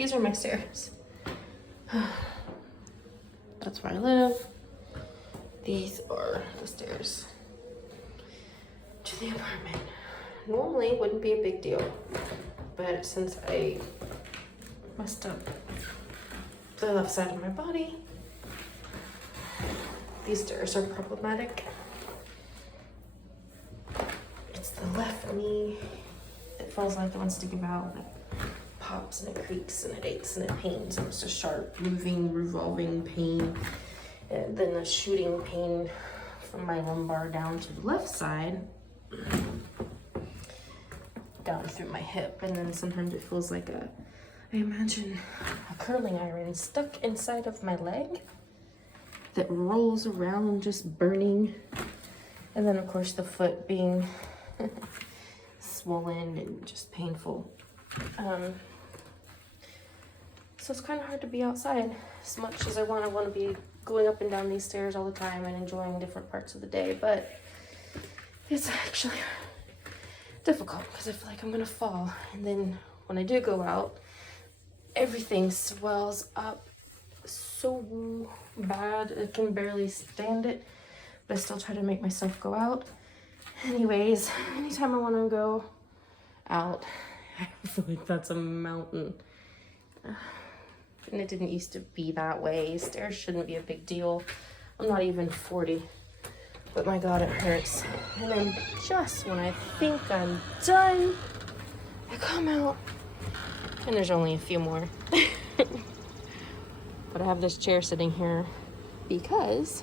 these are my stairs. That's where I live. These are the stairs to the apartment. Normally wouldn't be a big deal, but since I messed up the left side of my body, these stairs are problematic. It's the left knee. It feels like it wants to give out. It pops and it creaks and it aches and it pains. And it's a sharp, moving, revolving pain. And then a shooting pain from my lumbar down to the left side, down through my hip. And then sometimes it feels like I imagine a curling iron stuck inside of my leg that rolls around just burning. And then of course the foot being swollen and just painful. So it's kind of hard to be outside as much as I want to be going up and down these stairs all the time and enjoying different parts of the day, but it's actually difficult because I feel like I'm gonna fall. And then when I do go out, everything swells up so bad I can barely stand it, but I still try to make myself go out. Anyways, anytime I want to go out, I feel like that's a mountain. And it didn't used to be that way. Stairs shouldn't be a big deal. I'm not even 40, but my God, it hurts. And then just when I think I'm done, I come out and there's only a few more. But I have this chair sitting here because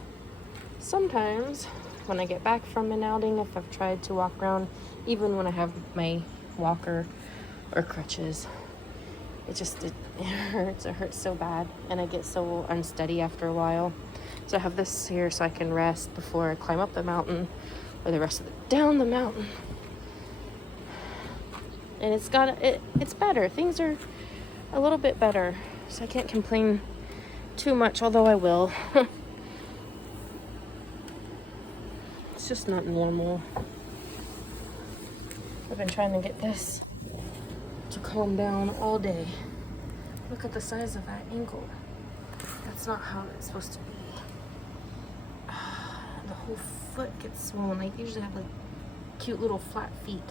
sometimes when I get back from an outing, if I've tried to walk around, even when I have my walker or crutches, it hurts. It hurts so bad, and I get so unsteady after a while. So I have this here so I can rest before I climb up the mountain or the rest of down the mountain. And it's better. Things are a little bit better, so I can't complain too much, although I will. It's just not normal. I've been trying to get this to calm down all day. Look at the size of that ankle. That's not how it's supposed to be. The whole foot gets swollen. I usually have like cute little flat feet.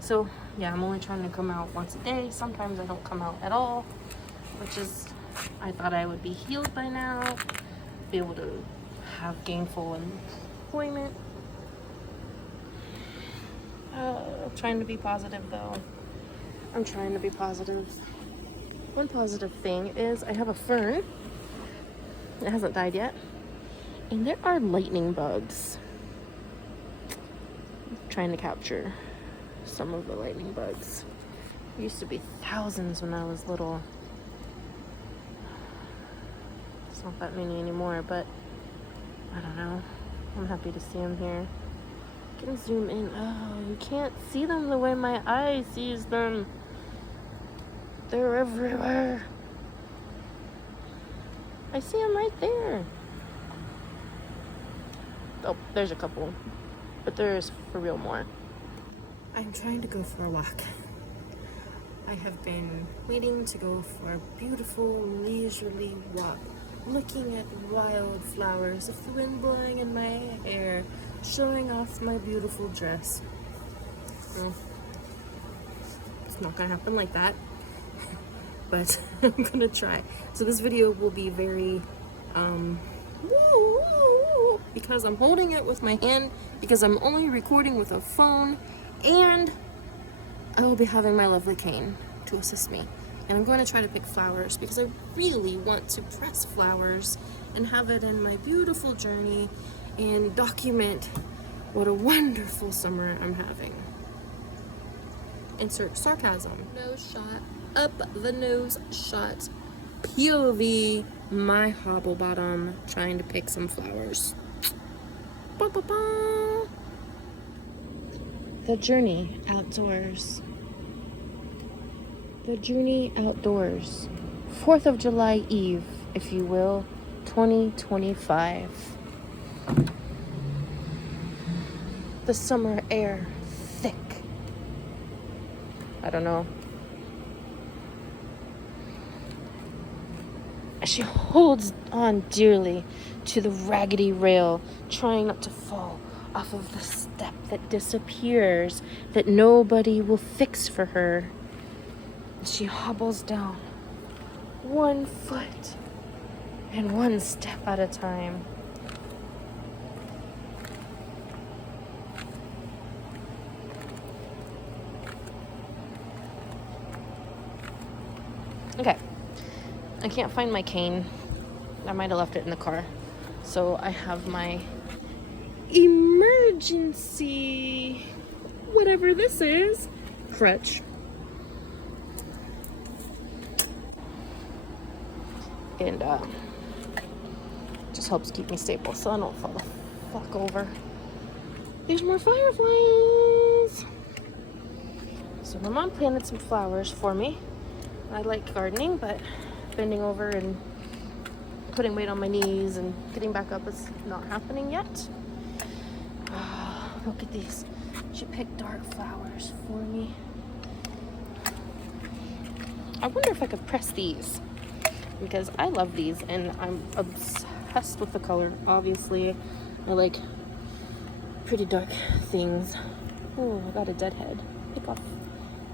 So yeah, I'm only trying to come out once a day. Sometimes I don't come out at all, which is, I thought I would be healed by now, be able to have gainful employment. I'm trying to be positive though. I'm trying to be positive. One positive thing is I have a fern. It hasn't died yet. And there are lightning bugs. I'm trying to capture some of the lightning bugs. There used to be thousands when I was little. It's not that many anymore, but I don't know. I'm happy to see them here. I can zoom in. Oh, you can't see them the way my eye sees them. They're everywhere. I see them right there. Oh, there's a couple, but there's for real more. I'm trying to go for a walk. I have been waiting to go for a beautiful leisurely walk, looking at wildflowers, with the wind blowing in my hair, showing off my beautiful dress. It's not gonna happen like that, but I'm gonna try. So this video will be very because I'm holding it with my hand, because I'm only recording with a phone, and I will be having my lovely cane to assist me. And I'm going to try to pick flowers because I really want to press flowers and have it in my beautiful journey and document what a wonderful summer I'm having. Insert sarcasm. Nose shot, up the nose shot, POV, my hobble bottom, trying to pick some flowers. Ba, ba, ba. The journey outdoors. The journey outdoors. 4th of July Eve, if you will, 2025. The summer air thick. I don't know She holds on dearly to the raggedy rail, trying not to fall off of the step that disappears, that nobody will fix for her. She hobbles down, 1 foot and 1 step at a time. Okay, I can't find my cane. I might have left it in the car. So I have my emergency, whatever this is, crutch. And just helps keep me stable so I don't fall the fuck over. There's more fireflies. So my mom planted some flowers for me. I like gardening, but bending over and putting weight on my knees and getting back up is not happening yet. Look at these. She picked dark flowers for me. I wonder if I could press these, because I love these and I'm obsessed with the color. Obviously, I like pretty dark things. Oh, I got a deadhead. Pick off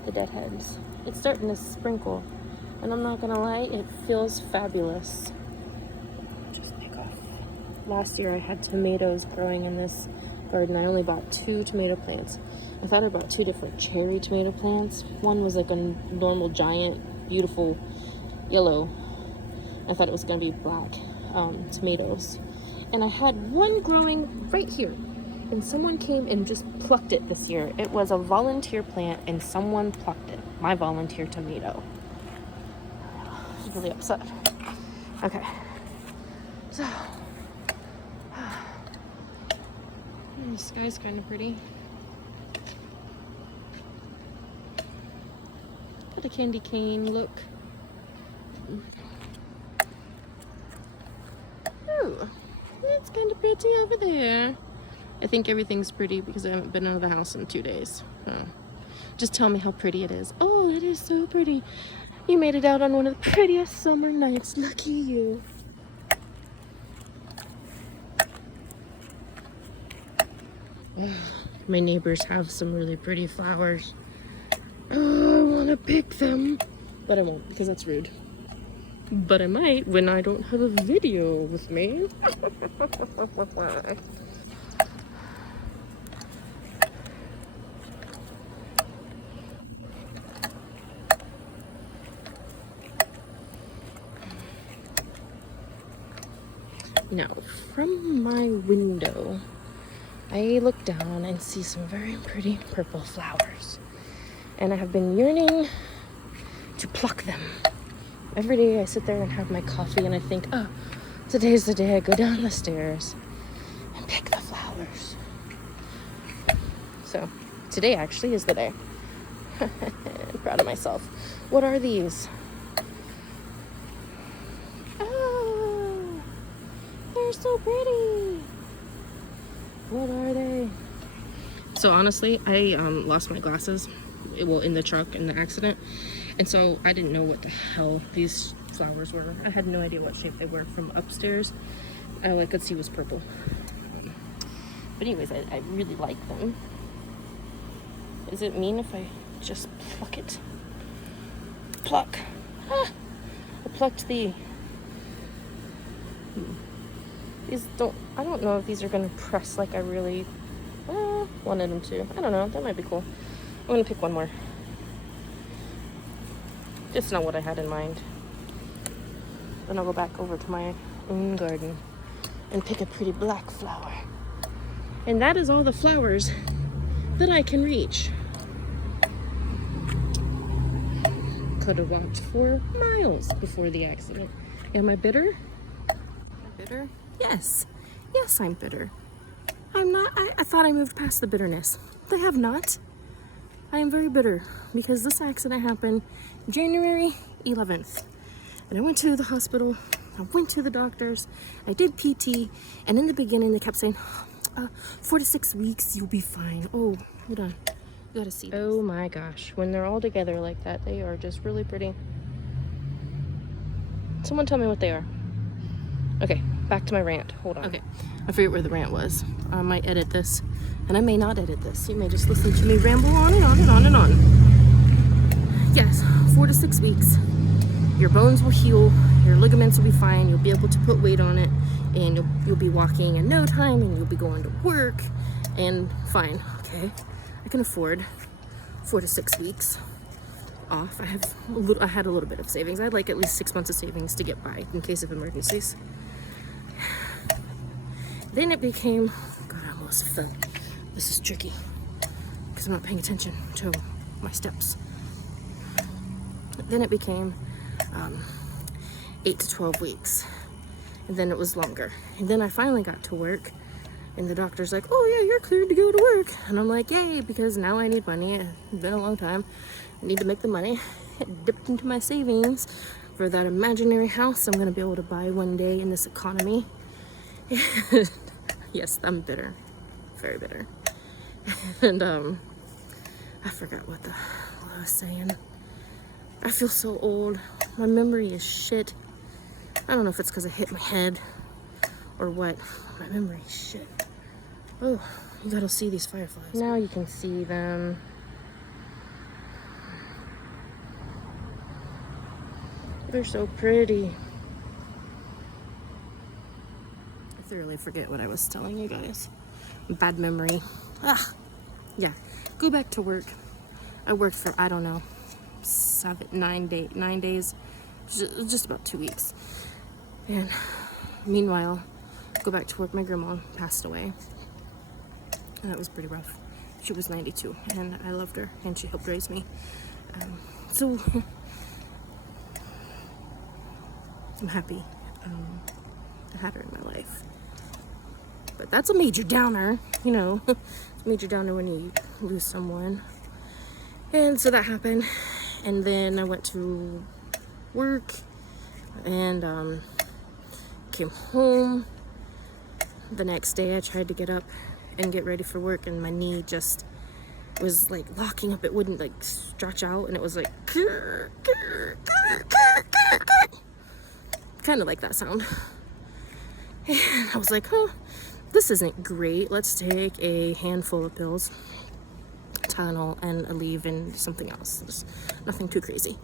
the deadheads. It's starting to sprinkle, and I'm not gonna lie, it feels fabulous. Just pick off. Last year I had tomatoes growing in this garden. I only bought 2 tomato plants. I thought I bought 2 different cherry tomato plants. One was like a normal giant, beautiful yellow. I thought it was gonna be black tomatoes. And I had one growing right here. And someone came and just plucked it this year. It was a volunteer plant and someone plucked it. My volunteer tomato. I was really upset. Okay. So. The sky's kind of pretty. Got a candy cane look. Oh, that's kind of pretty over there. I think everything's pretty because I haven't been out of the house in 2 days. Just tell me how pretty it is. Oh, it is so pretty. You made it out on one of the prettiest summer nights. Lucky you. My neighbors have some really pretty flowers. Oh, I want to pick them. But I won't because that's rude. But I might when I don't have a video with me. Now, from my window, I look down and see some very pretty purple flowers. And I have been yearning to pluck them. Every day I sit there and have my coffee and I think, oh, today's the day I go down the stairs and pick the flowers. So, today actually is the day. I'm proud of myself. What are these? Oh, they're so pretty. What are they? So honestly, I lost my glasses, well, in the truck in the accident, and so I didn't know what the hell these flowers were. I had no idea what shape they were from upstairs. All I could see was purple. But anyways, I really like them. Is it mean if I just pluck it? Pluck. Ah, I plucked the... These don't... I don't know if these are going to press like I really wanted them to. I don't know. That might be cool. I'm going to pick one more. Just not what I had in mind. Then I'll go back over to my own garden and pick a pretty black flower. And that is all the flowers that I can reach. Could have walked for miles before the accident. Am I bitter? Bitter? Yes. Yes, I'm bitter. I'm not. I thought I moved past the bitterness. I have not. I am very bitter because this accident happened January 11th. And I went to the hospital. I went to the doctors. I did PT. And in the beginning, they kept saying, 4 to 6 weeks, you'll be fine. Oh, hold on. You gotta see this. Oh my gosh. When they're all together like that, they are just really pretty. Someone tell me what they are. Okay, back to my rant. Hold on. Okay, I forget where the rant was. I might edit this, and I may not edit this. You may just listen to me ramble on and on and on and on. Yes, 4 to 6 weeks. Your bones will heal, your ligaments will be fine, you'll be able to put weight on it, and you'll be walking in no time, and you'll be going to work, and fine, okay? I can afford 4 to 6 weeks off. I had a little bit of savings. I had like at least 6 months of savings to get by in case of emergencies. Then it became, God, I almost fell. This is tricky because I'm not paying attention to my steps. Then it became 8 to 12 weeks, and then it was longer. And then I finally got to work, and the doctor's like, oh yeah, you're cleared to go to work. And I'm like, yay, because now I need money. It's been a long time. I need to make the money. It dipped into my savings for that imaginary house I'm gonna be able to buy one day in this economy. Yes, I'm bitter, very bitter. And I forgot what I was saying. I feel so old. My memory is shit. I don't know if it's because I hit my head or what. My memory is shit. Oh, you gotta see these fireflies. Now you can see them. They're so pretty. I thoroughly forget what I was telling you guys. Bad memory. Ah, yeah. Go back to work. I worked for, I don't know, 9 days, just about 2 weeks. And meanwhile, go back to work. My grandma passed away, and that was pretty rough. She was 92, and I loved her, and she helped raise me. So I'm happy I had her in my life. But that's a major downer, you know. It's a major downer when you lose someone. And so that happened. And then I went to work and came home. The next day I tried to get up and get ready for work, and my knee just was like locking up. It wouldn't like stretch out, and it was like kind of like that sound. And I was like, huh, this isn't great. Let's take a handful of pills, Tylenol, and Aleve, and something else. Just nothing too crazy.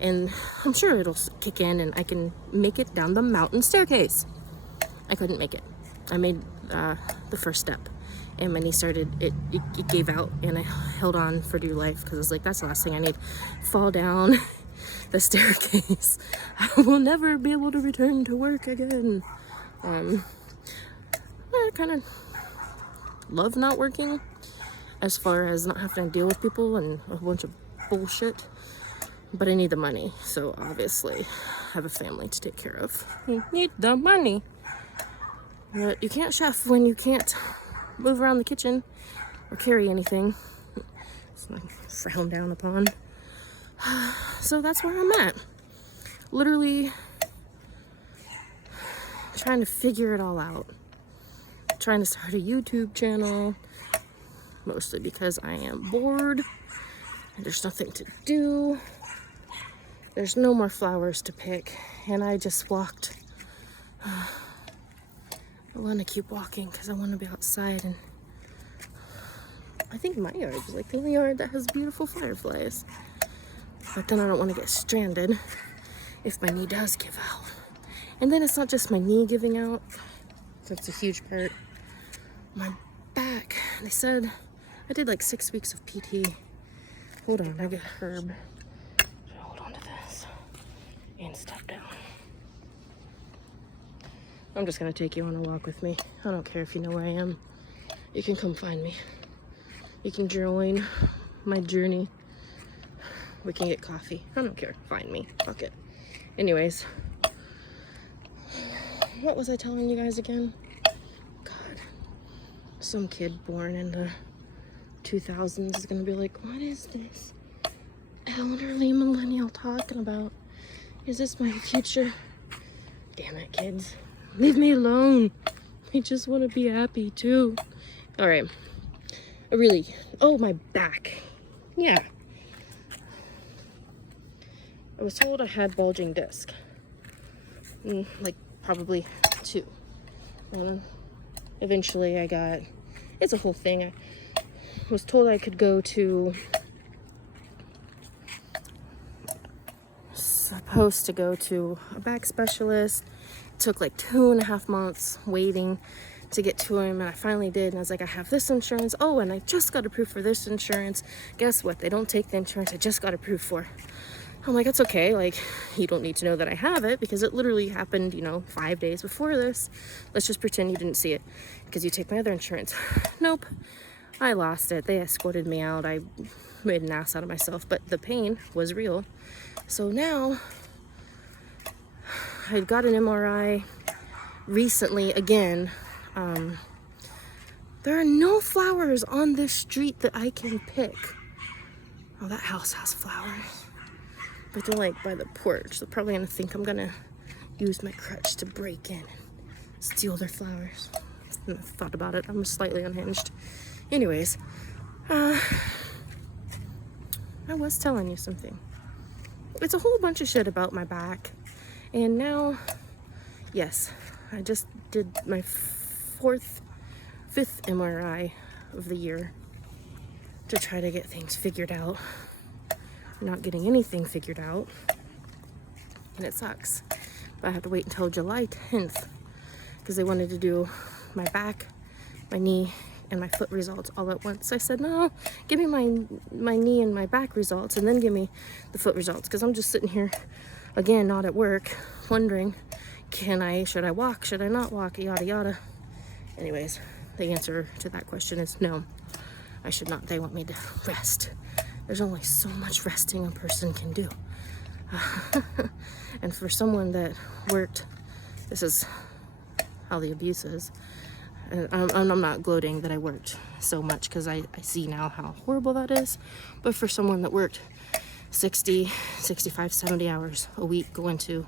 And I'm sure it'll kick in and I can make it down the mountain staircase. I couldn't make it. I made the first step, and my knee started, it gave out, and I held on for dear life because I was like, that's the last thing I need. Fall down the staircase. I will never be able to return to work again. I kind of love not working, as far as not having to deal with people and a bunch of bullshit, but I need the money, so obviously I have a family to take care of. You need the money. But you can't chef when you can't move around the kitchen or carry anything. It's not frowned down upon. So that's where I'm at. Literally trying to figure it all out. Trying to start a YouTube channel, mostly because I am bored and there's nothing to do. There's no more flowers to pick, and I just walked. I want to keep walking because I want to be outside, and I think my yard is like the only yard that has beautiful fireflies. But then I don't want to get stranded if my knee does give out. And then it's not just my knee giving out, that's a huge part. My back. They said I did like 6 weeks of PT. Hold on, I got Herb. Hold on to this and step down. I'm just gonna take you on a walk with me. I don't care if you know where I am. You can come find me. You can join my journey. We can get coffee. I don't care. Find me. Fuck it. Anyways. What was I telling you guys again? God. Some kid born in the 2000s is gonna be like, what is this elderly millennial talking about? Is this my future? Damn it, kids. Leave me alone. I just want to be happy too. All right. Oh, my back. Yeah. I was told I had bulging disc. Like probably 2. And eventually I got, it's a whole thing. I was told I could go to, supposed to go to a back specialist. It took like 2.5 months waiting to get to him, and I finally did, and I was like, I have this insurance. Oh, and I just got approved for this insurance. Guess what? They don't take the insurance I just got approved for. I'm like, it's okay. Like, you don't need to know that I have it because it literally happened, 5 days before this. Let's just pretend you didn't see it because you take my other insurance. Nope. I lost it. They escorted me out. I made an ass out of myself, but the pain was real. So now I got an MRI recently again. There are no flowers on this street that I can pick. Oh, that house has flowers. But they're like by the porch. They're probably gonna think I'm gonna use my crutch to break in and steal their flowers. I thought about it. I'm slightly unhinged. Anyways, I was telling you something. It's a whole bunch of shit about my back. And now, yes, I just did my 5th MRI of the year to try to get things figured out. Not getting anything figured out, and it sucks. But I have to wait until July 10th because they wanted to do my back, my knee, and my foot results all at once. So I said, no, give me my knee and my back results, and then give me the foot results, because I'm just sitting here again, not at work, wondering, should I walk, should I not walk, yada yada. Anyways, the answer to that question is no, I should not. They want me to rest. There's only so much resting a person can do. And for someone that worked, this is how the abuse is. And I'm not gloating that I worked so much, because I see now how horrible that is. But for someone that worked 60, 65, 70 hours a week going to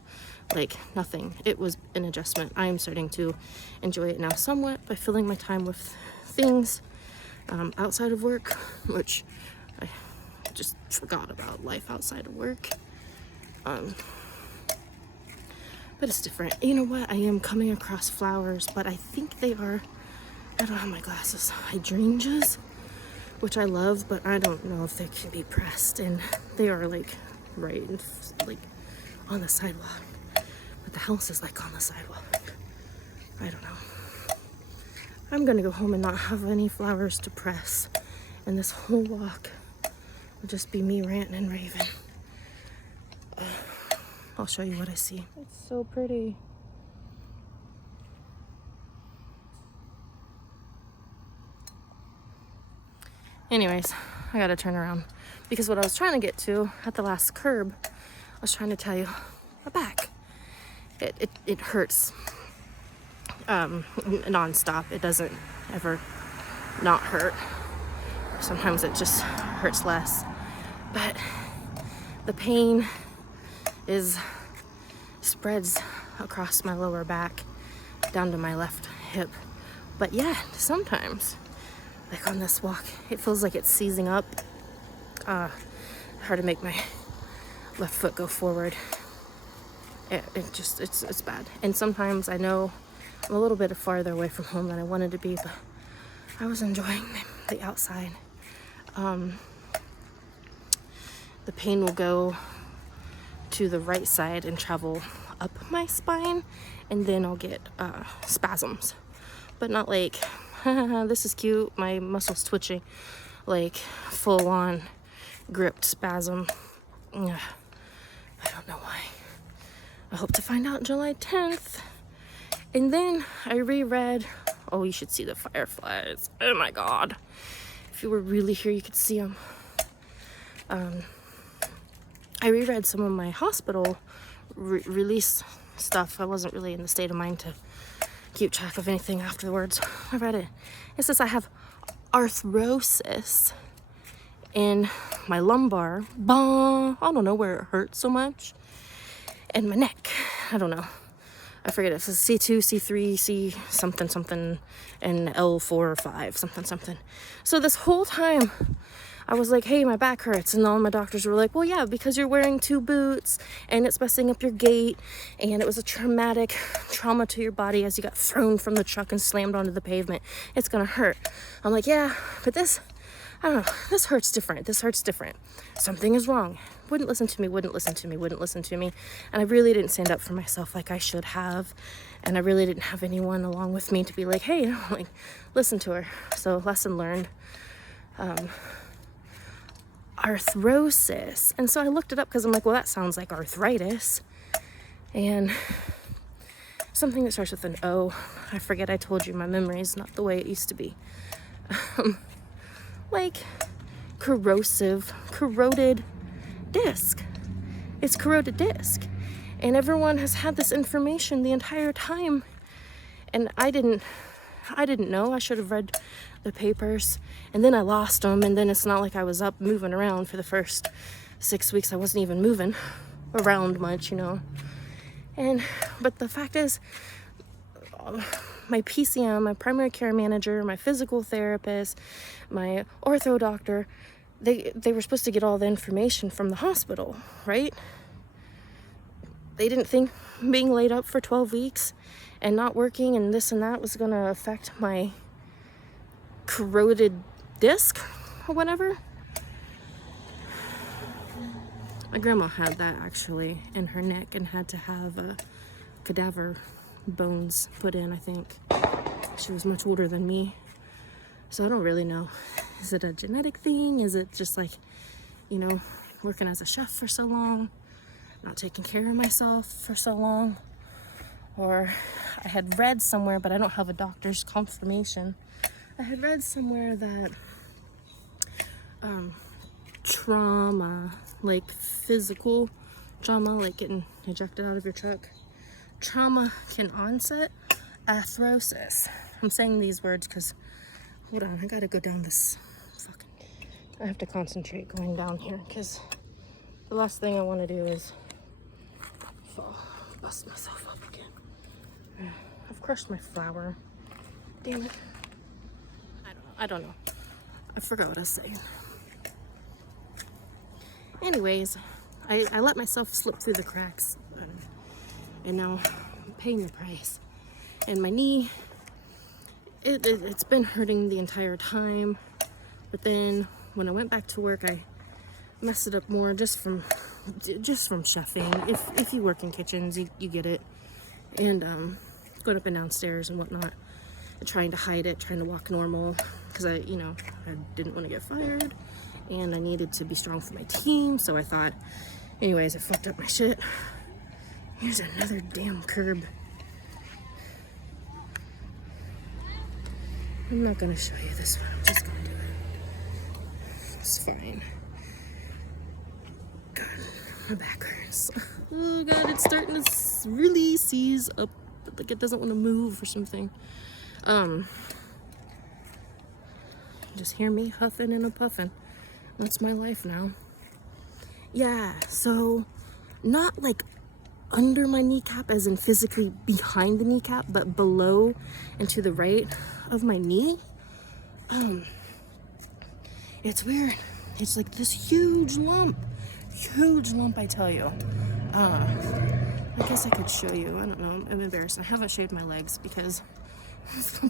like nothing, it was an adjustment. I am starting to enjoy it now somewhat by filling my time with things outside of work, which I just forgot about life outside of work. But it's different. You know what? I am coming across flowers, but I think they are, I don't have my glasses, hydrangeas, which I love, but I don't know if they can be pressed, and they are like right like on the sidewalk, but the house is like on the sidewalk. I don't know. I'm gonna go home and not have any flowers to press, and this whole walk will just be me ranting and raving. I'll show you what I see. It's so pretty. Anyways, I gotta turn around, because what I was trying to get to at the last curb, I was trying to tell you, my back. It hurts non-stop. It doesn't ever not hurt. Sometimes it just hurts less. But the pain spreads across my lower back down to my left hip. But yeah, sometimes, like on this walk, it feels like it's seizing up. Hard to make my left foot go forward. It's bad. And sometimes I know I'm a little bit farther away from home than I wanted to be, but I was enjoying the outside. The pain will go to the right side and travel up my spine, and then I'll get spasms, but not like this is cute, my muscles twitching, like full on gripped spasm. I don't know why. I hope to find out July 10th. And then I reread, oh, you should see the fireflies. Oh my god, if you were really here you could see them. I reread some of my hospital release stuff. I wasn't really in the state of mind to keep track of anything afterwards. I read it. It says I have arthrosis in my lumbar. I don't know where it hurts so much. And my neck. I don't know. I forget if it's C2, C3, C something, and L4 or 5, something. So this whole time I was like, hey, my back hurts. And all my doctors were like, well, yeah, because you're wearing 2 boots and it's messing up your gait. And it was a traumatic trauma to your body as you got thrown from the truck and slammed onto the pavement. It's going to hurt. I'm like, yeah, but this, I don't know, this hurts different. This hurts different. Something is wrong. Wouldn't listen to me, wouldn't listen to me, wouldn't listen to me. And I really didn't stand up for myself like I should have. And I really didn't have anyone along with me to be like, hey, like, listen to her. So lesson learned. Arthrosis. And so I looked it up because I'm like, well, that sounds like arthritis. And something that starts with an O. I forget, I told you my memory is not the way it used to be. Like corroded disc. It's corroded disc. And everyone has had this information the entire time. And I didn't know. I should have read the papers, and then I lost them, and then it's not like I was up moving around for the first 6 weeks. I wasn't even moving around much, but the fact is, my PCM, my primary care manager, my physical therapist, my ortho doctor, they were supposed to get all the information from the hospital, right? They didn't think being laid up for 12 weeks and not working and this and that was going to affect my corroded disc or whatever. My grandma had that actually in her neck and had to have cadaver bones put in, I think. She was much older than me. So I don't really know. Is it a genetic thing? Is it just like, working as a chef for so long, not taking care of myself for so long? Or I had read somewhere, but I don't have a doctor's confirmation. I had read somewhere that trauma, like physical trauma, like getting ejected out of your truck, trauma can onset arthrosis. I'm saying these words because, hold on, I gotta go down this I have to concentrate going down here because the last thing I want to do is fall, bust myself up again. I've crushed my flower. Damn it. I don't know. I forgot what I was saying. Anyways, I let myself slip through the cracks, and now I'm paying the price. And my knee, it's been hurting the entire time, but then when I went back to work, I messed it up more just from chefing. If you work in kitchens, you get it. And going up and downstairs and whatnot, trying to hide it, trying to walk normal, because I didn't want to get fired, and I needed to be strong for my team. So I thought, anyways, I fucked up my shit. Here's another damn curb. I'm not gonna show you this one. I'm just gonna do it. It's fine. God, my back hurts. Oh God, it's starting to really seize up, like it doesn't want to move or something. Just hear me huffing and a puffing. That's my life now. Yeah, so not like under my kneecap as in physically behind the kneecap, but below and to the right of my knee. It's weird. It's like this huge lump, I tell you. I guess I could show you. I don't know. I'm embarrassed. I haven't shaved my legs because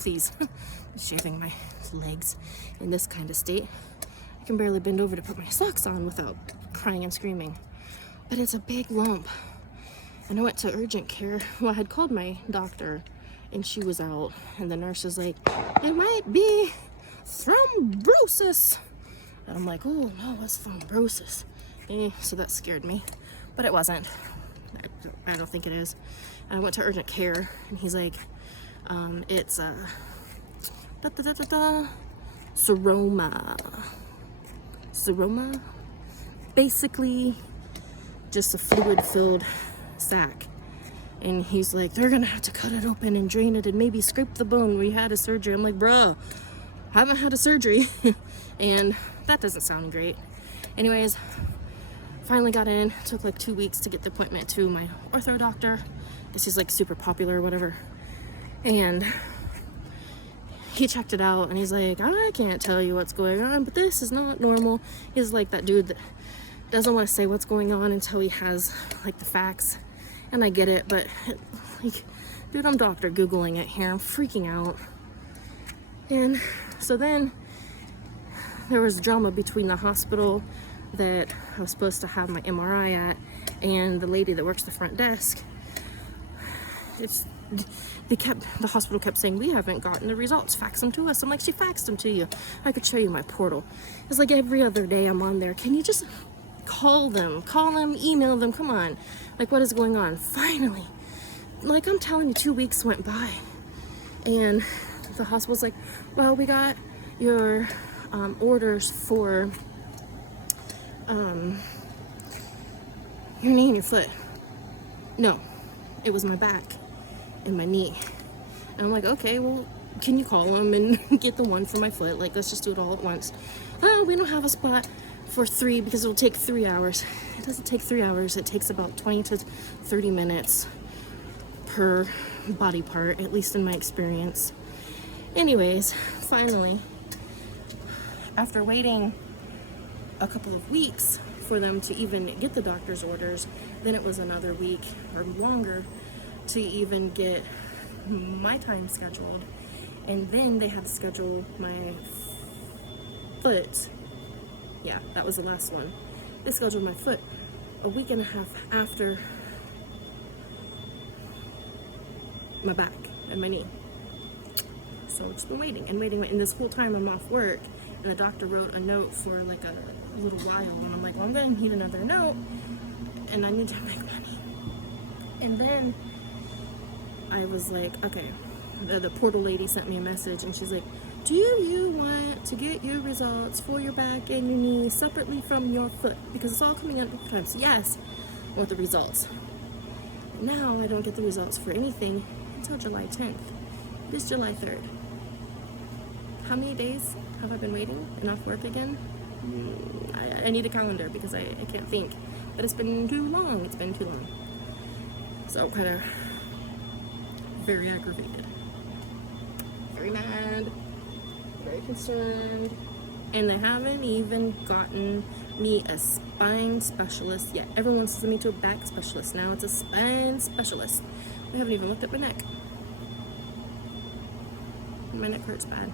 these shaving my legs in this kind of state. I can barely bend over to put my socks on without crying and screaming. But it's a big lump. And I went to urgent care. Well, I had called my doctor and she was out. And the nurse was like, it might be thrombosis. And I'm like, oh no, what's thrombosis? So that scared me. But it wasn't. I don't think it is. And I went to urgent care and he's like, it's seroma. Seroma? Basically just a fluid-filled sac. And he's like, they're gonna have to cut it open and drain it and maybe scrape the bone where you had a surgery. I'm like, bruh, I haven't had a surgery. And that doesn't sound great. Anyways, finally got in. It took like 2 weeks to get the appointment to my ortho doctor. This is like super popular or whatever. And he checked it out and he's like, I can't tell you what's going on, but this is not normal. He's like that dude that doesn't want to say what's going on until he has like the facts. And I get it, but like, dude, I'm Dr. Googling it here. I'm freaking out. And so then there was drama between the hospital that I was supposed to have my MRI at and the lady that works the front desk. The hospital kept saying, we haven't gotten the results, fax them to us. I'm like, she faxed them to you. I could show you my portal. It's like every other day I'm on there. Can you just call them, email them, come on. Like, what is going on? Finally, like, I'm telling you, 2 weeks went by and the hospital's like, well, we got your orders for your knee and your foot. No, it was my back and my knee. And I'm like, okay, well, can you call them and get the one for my foot? Like, let's just do it all at once. Oh, we don't have a spot for 3 because it'll take 3 hours. It doesn't take 3 hours. It takes about 20 to 30 minutes per body part, at least in my experience. Anyways, finally, after waiting a couple of weeks for them to even get the doctor's orders, then it was another week or longer to even get my time scheduled. And then they had to schedule my foot. Yeah, that was the last one. They scheduled my foot a week and a half after my back and my knee. So I've just been waiting and waiting. And this whole time I'm off work, and the doctor wrote a note for like a little while. And I'm like, well, I'm gonna need another note, and I need to make money. And then I was like, okay, the portal lady sent me a message, and she's like, do you want to get your results for your back and your knee separately from your foot? Because it's all coming out at times. Yes, I want the results. Now I don't get the results for anything until July 10th. It is July 3rd. How many days have I been waiting and off work again? I need a calendar because I can't think. But it's been too long. It's been too long. So I'm kind of very aggravated. Very mad. Very concerned. And they haven't even gotten me a spine specialist yet. Everyone sends me to a back specialist. Now it's a spine specialist. They haven't even looked at my neck. My neck hurts bad.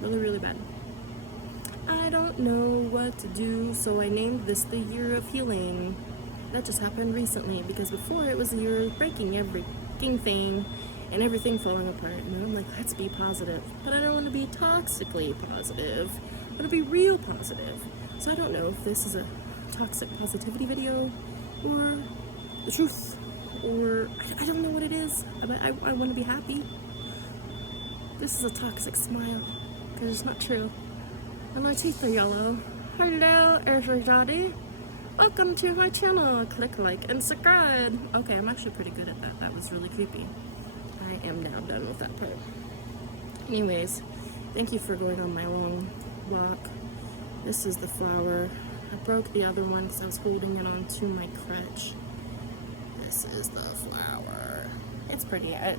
Really, really bad. I don't know what to do, so I named this the Year of Healing. That just happened recently, because before it was the year of breaking everything thing and everything falling apart. And I'm like, let's be positive. But I don't want to be toxically positive. I want to be real positive. So I don't know if this is a toxic positivity video or the truth, or I don't know what it is. I want to be happy. This is a toxic smile, because it's not true. And my teeth are yellow. Hello, everybody. Welcome to my channel. Click like and subscribe. Okay, I'm actually pretty good at that. That was really creepy. I am now done with that part. Anyways, thank you for going on my long walk. This is the flower. I broke the other one because I was holding it onto my crutch. This is the flower. It's pretty. It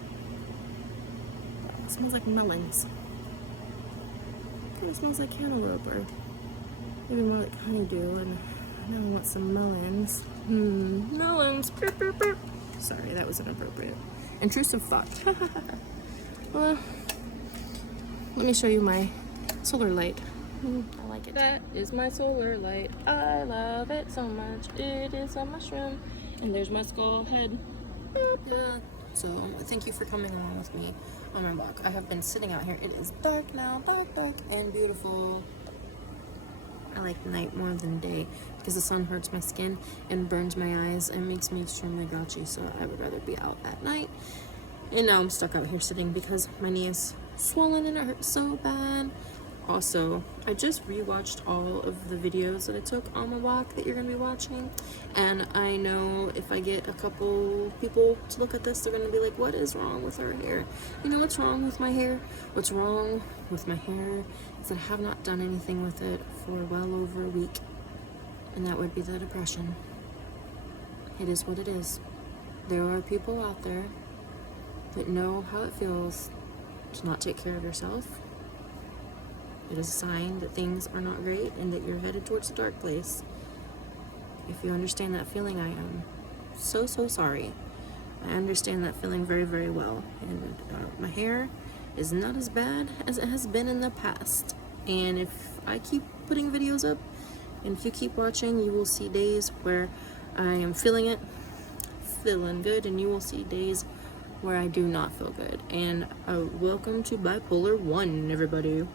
smells like melons. It smells like cantaloupe, or maybe more like honeydew. And now I want some melons. Melons. Burp, burp, burp. Sorry, that was inappropriate. Intrusive thought. Well, let me show you my solar light. I like it. That is my solar light. I love it so much. It is a mushroom. And there's my skull head. So thank you for coming along with me on my walk. I have been sitting out here. It is dark now, dark and beautiful. I like night more than day because the sun hurts my skin and burns my eyes and makes me extremely grouchy, so I would rather be out at night. And now I'm stuck out here sitting because my knee is swollen and it hurts so bad. Also, I just rewatched all of the videos that I took on my walk that you're going to be watching, and I know if I get a couple people to look at this, they're going to be like, what is wrong with her hair? You know what's wrong with my hair? What's wrong with my hair is that I have not done anything with it for well over a week, and that would be the depression. It is what it is. There are people out there that know how it feels to not take care of yourself. It is a sign that things are not great and that you're headed towards a dark place. If you understand that feeling, I am so sorry. I understand that feeling very, very well. And my hair is not as bad as it has been in the past. And if I keep putting videos up, and if you keep watching, you will see days where I am feeling it, feeling good, and you will see days where I do not feel good. And welcome to bipolar 1, everybody.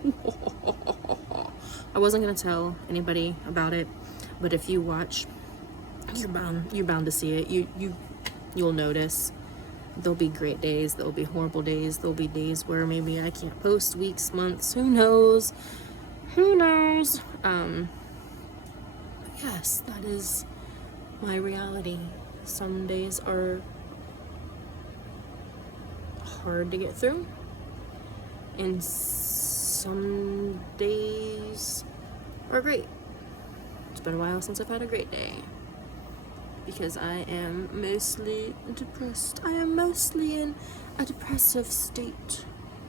I wasn't gonna tell anybody about it, but if you watch, you're bound to see it. You'll notice. There'll be great days, there'll be horrible days, there'll be days where maybe I can't post, weeks, months, who knows? Yes, that is my reality. Some days are hard to get through, and some days are great. It's been a while since I've had a great day, because I am mostly depressed. I am mostly in a depressive state.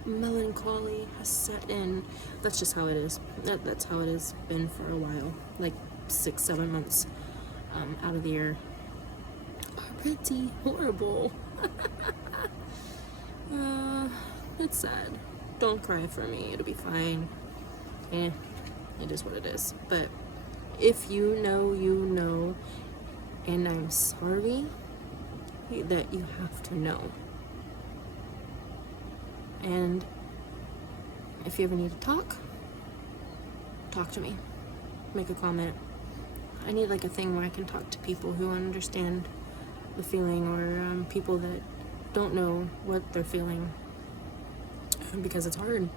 Melancholy has set in. That's just how it is. That's how it has been for a while, like 6-7 months out of the year. Pretty horrible. It's sad. Don't cry for me. It'll be fine. It is what it is. But if you know, you know. And I'm sorry that you have to know. And if you ever need to talk to me. Make a comment. I need like a thing where I can talk to people who understand the feeling, or people that don't know what they're feeling, because it's hard.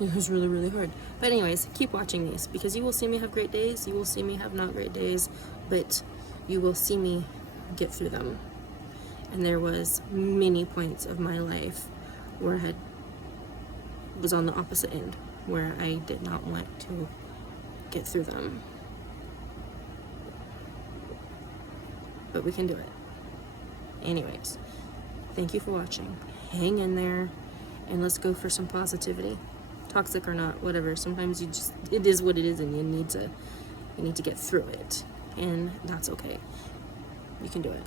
It was really, really hard. But anyways, keep watching these, because you will see me have great days, you will see me have not great days, but you will see me get through them. And there was many points of my life where I was on the opposite end, where I did not want to get through them. But we can do it. Anyways, thank you for watching. Hang in there, and let's go for some positivity. Toxic or not, whatever. Sometimes it is what it is, and you need to get through it. And that's okay. You can do it.